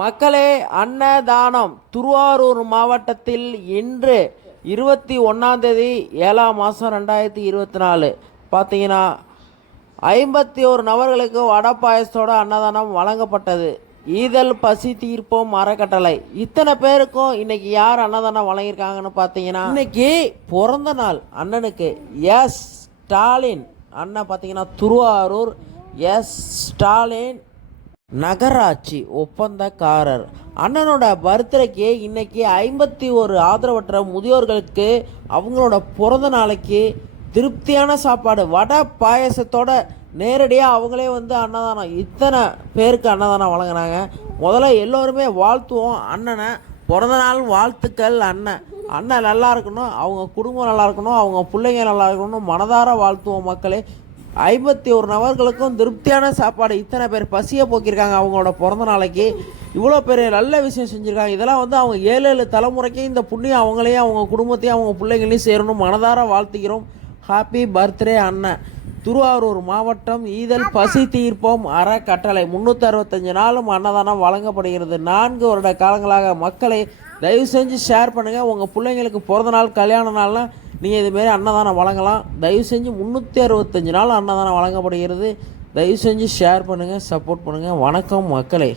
மக்களே அன்னதானம் திருவாரூர் மாவட்டத்தில் இன்று இருபத்தி ஒன்றாந்தேதி ஏழாம் மாதம் ரெண்டாயிரத்தி இருபத்தி நாலு. பார்த்தீங்கன்னா ஐம்பத்தி ஒரு நபர்களுக்கு வடை பாயசத்தோட அன்னதானம் வழங்கப்பட்டது. ஈதல் பசி தீர்ப்போம் அறக்கட்டளை. இத்தனை பேருக்கும் இன்னைக்கு யார் அன்னதானம் வழங்கியிருக்காங்கன்னு பார்த்தீங்கன்னா இன்னைக்கு பிறந்த நாள் அண்ணனுக்கு எஸ் ஸ்டாலின் அண்ணன் பார்த்தீங்கன்னா திருவாரூர் எஸ் ஸ்டாலின் நகராட்சி ஒப்பந்தக்காரர். அண்ணனோட பர்த்டேக்கு இன்னைக்கு ஐம்பத்தி ஒரு ஆதரவற்ற முதியோர்களுக்கு அவங்களோட பிறந்த நாளைக்கு திருப்தியான சாப்பாடு. வடை பாயசத்தோட நேரடியாக அவங்களே வந்து அன்னதானம். இத்தனை பேருக்கு அன்னதானம் வழங்கினாங்க. முதல்ல எல்லோருமே வாழ்த்துவோம் அண்ணனை. பிறந்த நாள் வாழ்த்துக்கள் அண்ணன் அண்ணன் நல்லா இருக்கணும் அவங்க குடும்பம் நல்லா இருக்கணும் அவங்க பிள்ளைங்க நல்லா இருக்கணும் மனதார வாழ்த்துவோம் மக்களே. ஐம்பத்தி ஒரு நபர்களுக்கும் திருப்தியான சாப்பாடு. இத்தனை பேர் பசியை போக்கியிருக்காங்க அவங்களோட பிறந்த நாளைக்கு. இவ்வளோ பெரிய நல்ல விஷயம் செஞ்சுருக்காங்க. இதெல்லாம் வந்து அவங்க ஏழு ஏழு தலைமுறைக்கே இந்த புண்ணியம் அவங்களையும் அவங்க குடும்பத்தையும் அவங்க பிள்ளைங்களையும் சேரணும். மனதார வாழ்த்துக்கிறோம் ஹாப்பி பர்த்டே அண்ணன் திருவாரூர் மாவட்டம் ஈதல் பசி தீர்ப்போம் அறக்கட்டளை முந்நூற்றி அறுபத்தஞ்சு நாளும் அன்னதானம் வழங்கப்படுகிறது. நான்கு வருட காலங்களாக மக்களை தயவு செஞ்சு ஷேர் பண்ணுங்கள் உங்கள் பிள்ளைங்களுக்கு பிறந்த நாள் கல்யாண நாள்லாம் நீங்கள் இதுமாரி அன்னதானம் வழங்கலாம். தயவு செஞ்சு முந்நூற்றி அறுபத்தஞ்சு நாள் அன்னதானம் வழங்கப்படுகிறது. தயவு செஞ்சு ஷேர் பண்ணுங்கள் சப்போர்ட் பண்ணுங்கள் வணக்கம் மக்களே.